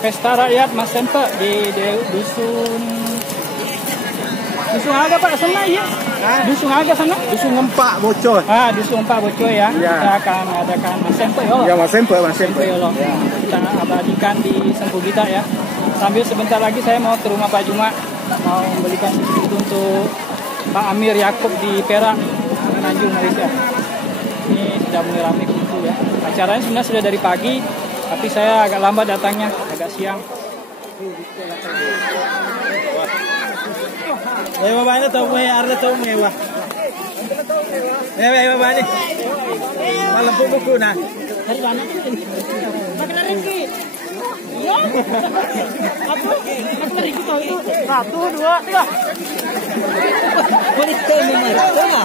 Pesta rakyat MASSEMPE di dusun Aga Pak sana ya. Dusun Aga sana. Dusun Empak Bocor. Dusun Empak Bocor ya. Kita akan adakan MASSEMPE ya. Ya MASSEMPE ya Allah. Kita abadikan di Sempu kita ya. Sambil sebentar lagi saya mau ke rumah Pak Juma, mau membelikan sedikit untuk Pak Amir Yakub di Perak, Tanjung Malaysia. Ini sudah mulai ramai kumpul ya. Acaranya sebenarnya sudah dari pagi, tapi saya agak lambat datangnya, agak siang. Bapak ini tahu ada tahu mewah. Bapak ini malam buku nah. Dari mana tuh? Pakai Riki. Iya. Apa? Pakai Riki tahu itu. 1, 2, 3. Boleh tahu mana?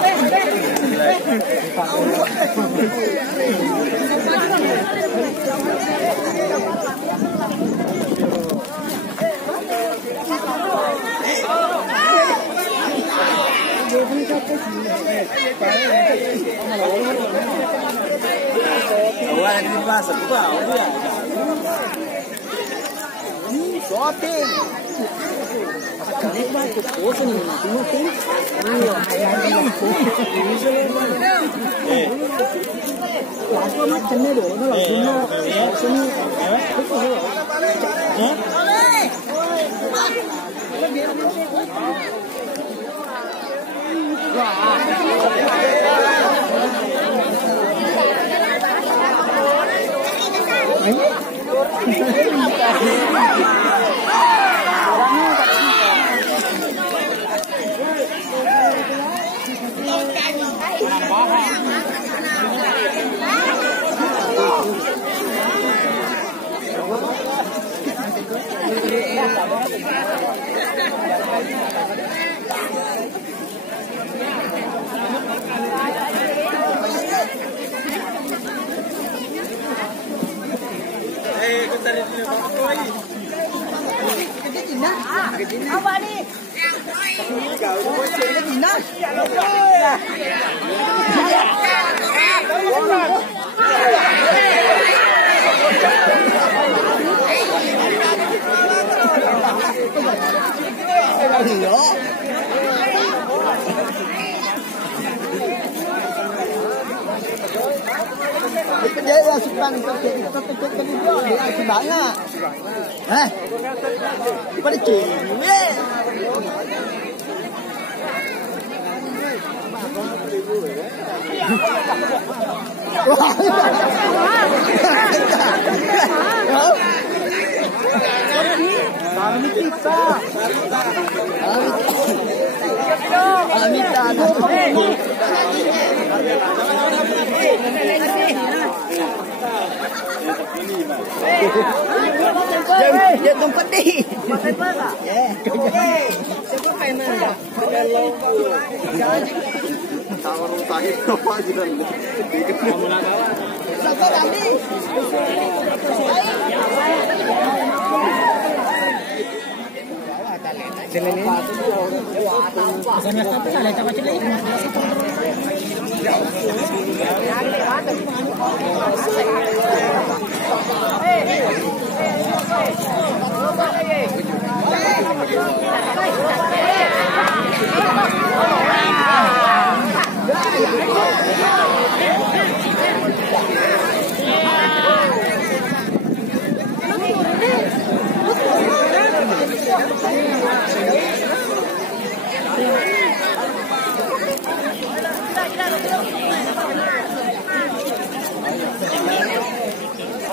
Dia tempat ni.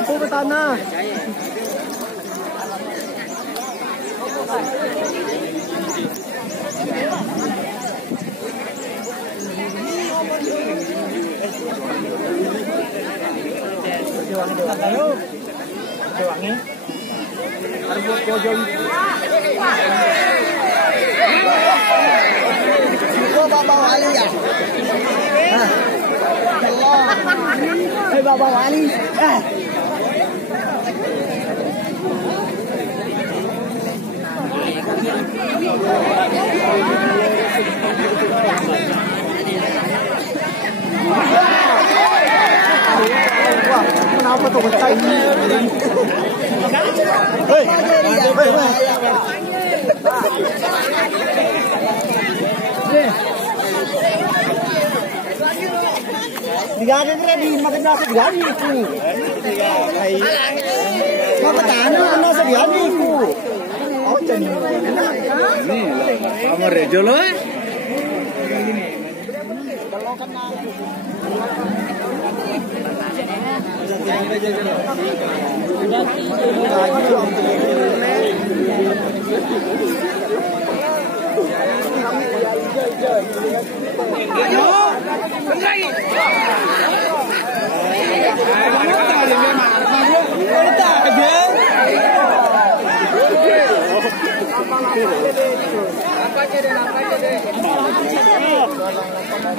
Aku ke tanah. Bapak wali ya. Bapak wali. Wah, kenapa tuh bentar ini? Hei, Digagin ready, maganda sa digani ko. Mapatano ano sa digani ko. Oh, tiyan mo. Ini, kamu rejo lo eh.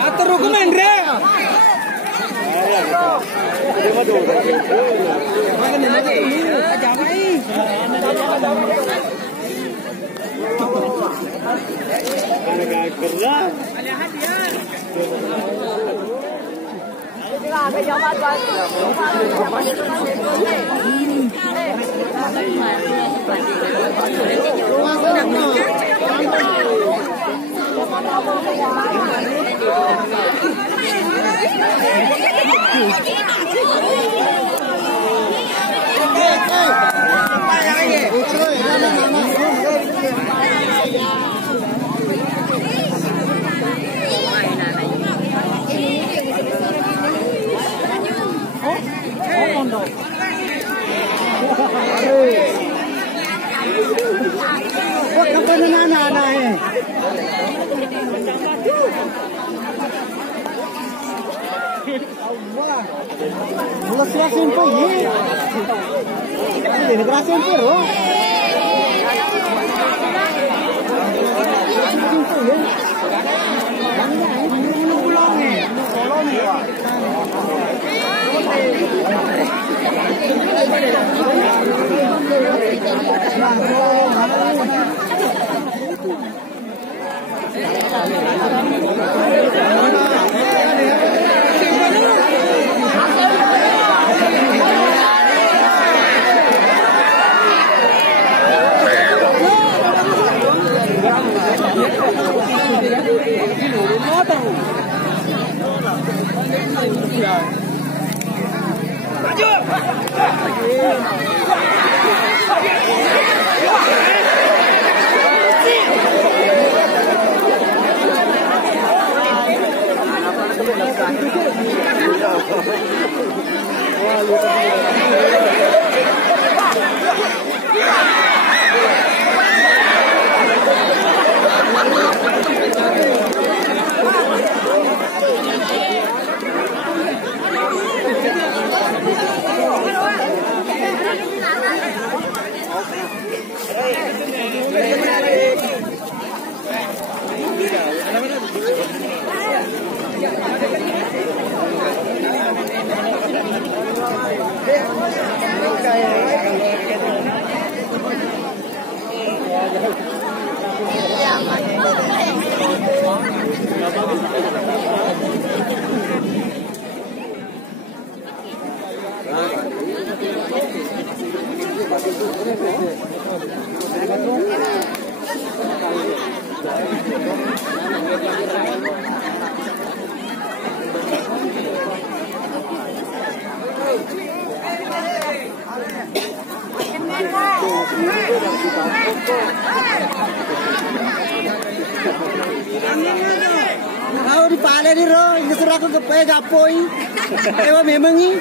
Atur hukum Andre. Kenapa nana eh? Mula sirasin po ye. Ini kerasin po ro. Aku di pala ni ro, ngeserah aku ke gapoi. Ewa memang ni.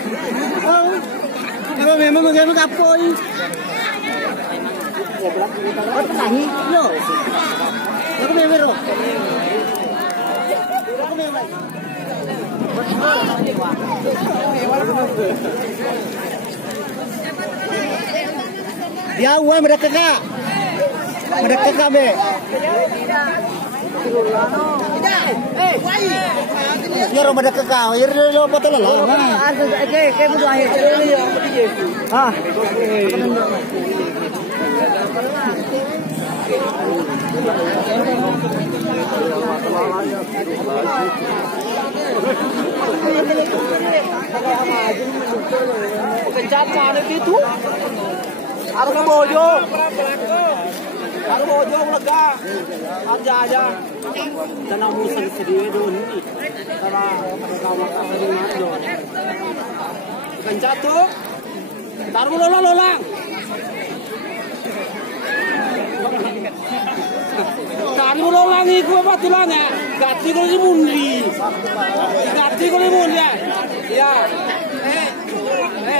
Ewa memang mengambil gapoi. Apa tadi? Yo. Aku memang ro. Aku memang. Dia uang mereka kak. Mereka kami. Ya rumah dekat kau, ya lo betul lah. Kayak betul akhir. Ah. Kencang kan itu? Harus bojo. Harus bojo lega. Aja. Tanah musim sedih dulu ni. Tanah kawasan ini ada. Kencang tu. Taruh lolang. Taruh lolang ni gua batulan ya. Gati kau ni mundi. Ya.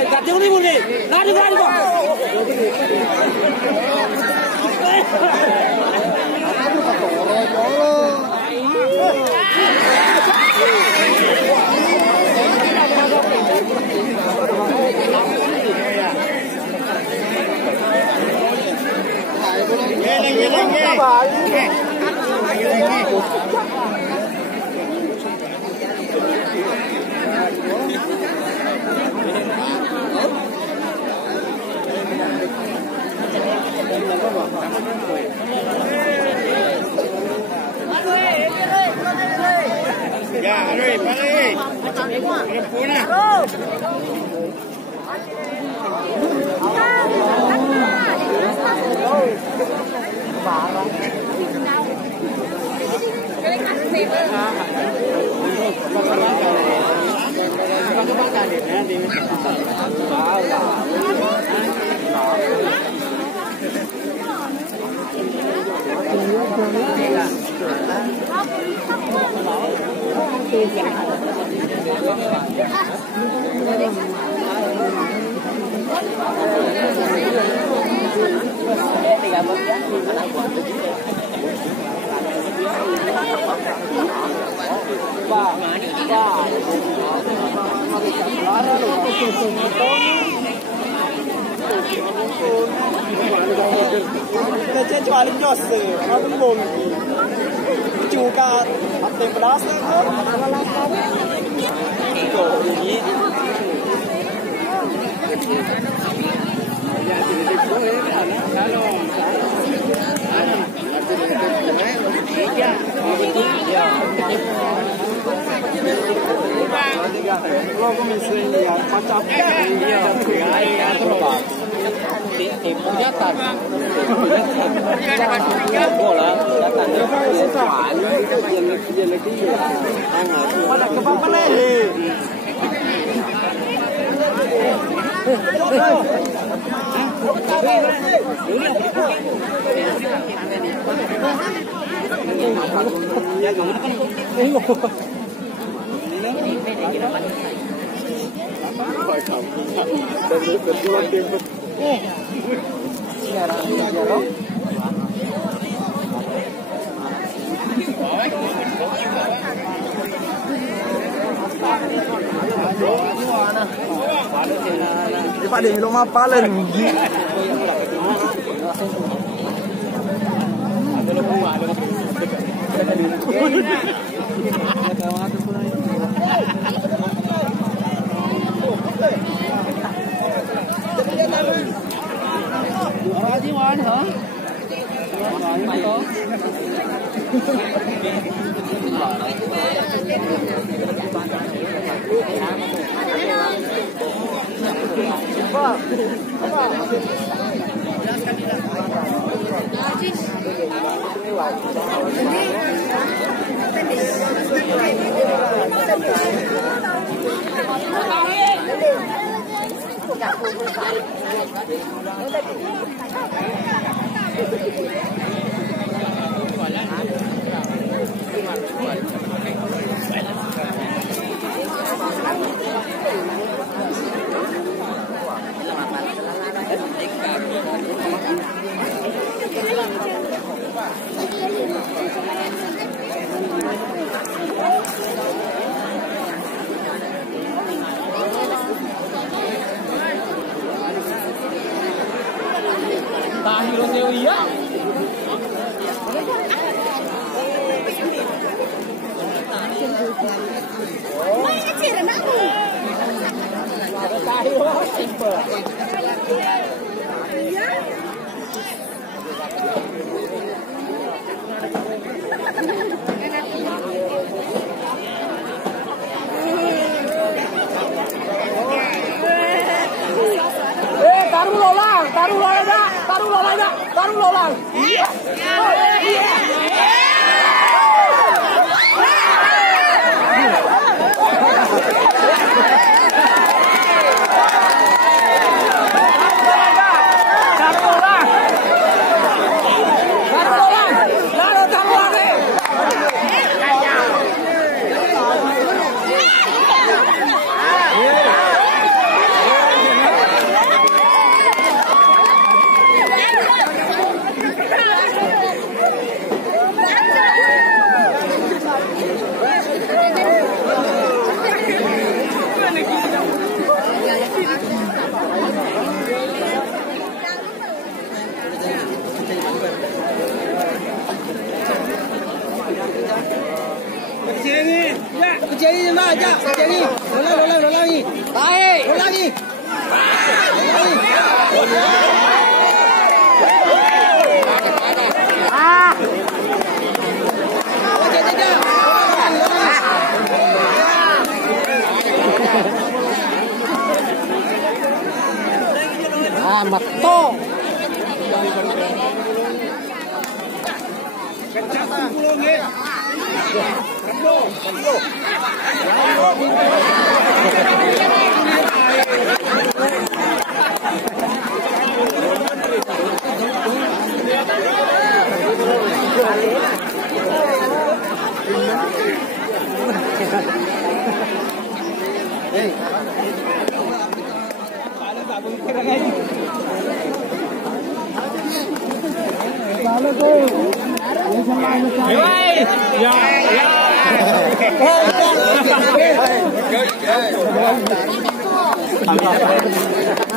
Gati kau ni mundi. Lari kau. Ya, Arif, balik. Puna. Kecuali Jose, aku belum juga ada belas Pak dia belum mapalan.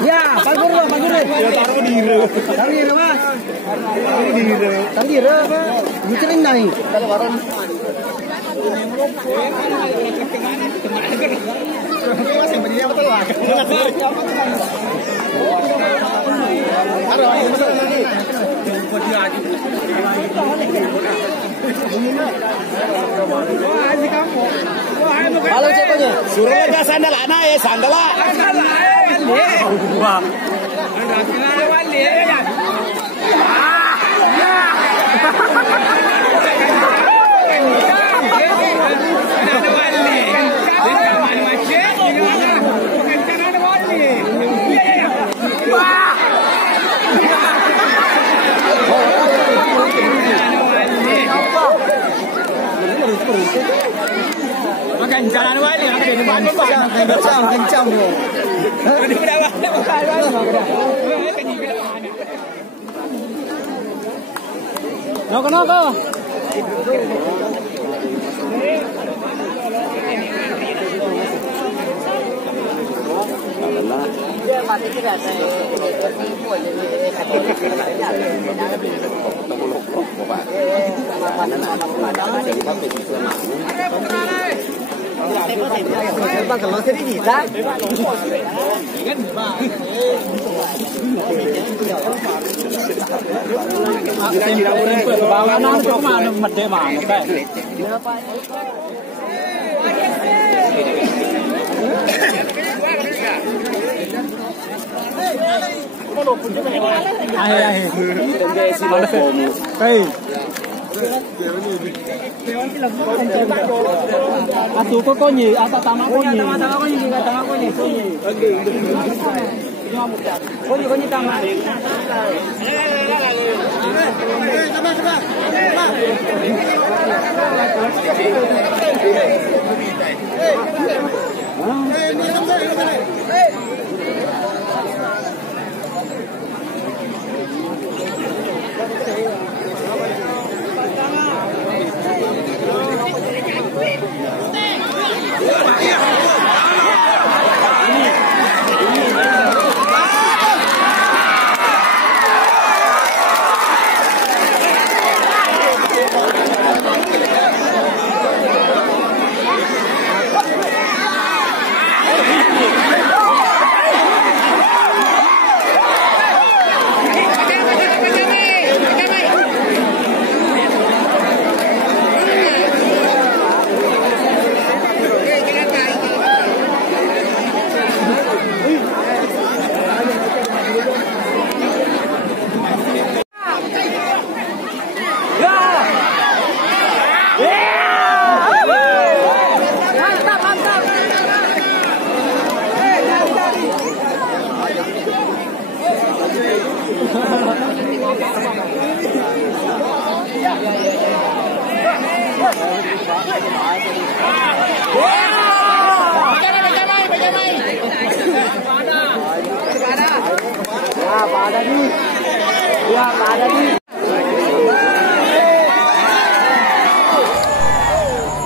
Ya, pagur lo. Ya taruh di re. Taruh di re, Mas. Taruh di re apa? Muterin naik. Kalau baron. Masih berdiri betul lah. Halo cekonya. Suruh aja sandal anak ya sandal lah. Wah. Makan jalan wali, makan di mana? Kencang bro. Di bawah, Noko. Kalau saya bisa. Atu ko ni, ata tama ko ni. Konyi tama.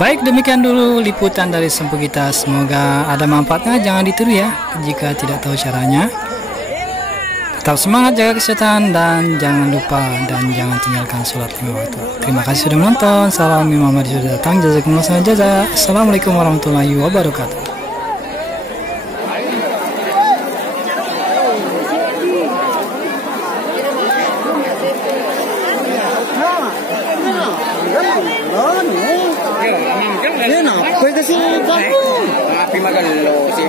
Baik, demikian dulu liputan dari Sempu kita. Semoga ada manfaatnya. Jangan ditiru ya jika tidak tahu caranya. Tetap semangat, jaga kesehatan, dan jangan lupa dan jangan tinggalkan sholat lima waktu. Terima kasih sudah menonton. Salam Muhammad sudah datang. Jazakumullah khairan jazaa. Assalamualaikum warahmatullahi wabarakatuh. Tapi makan lo sih.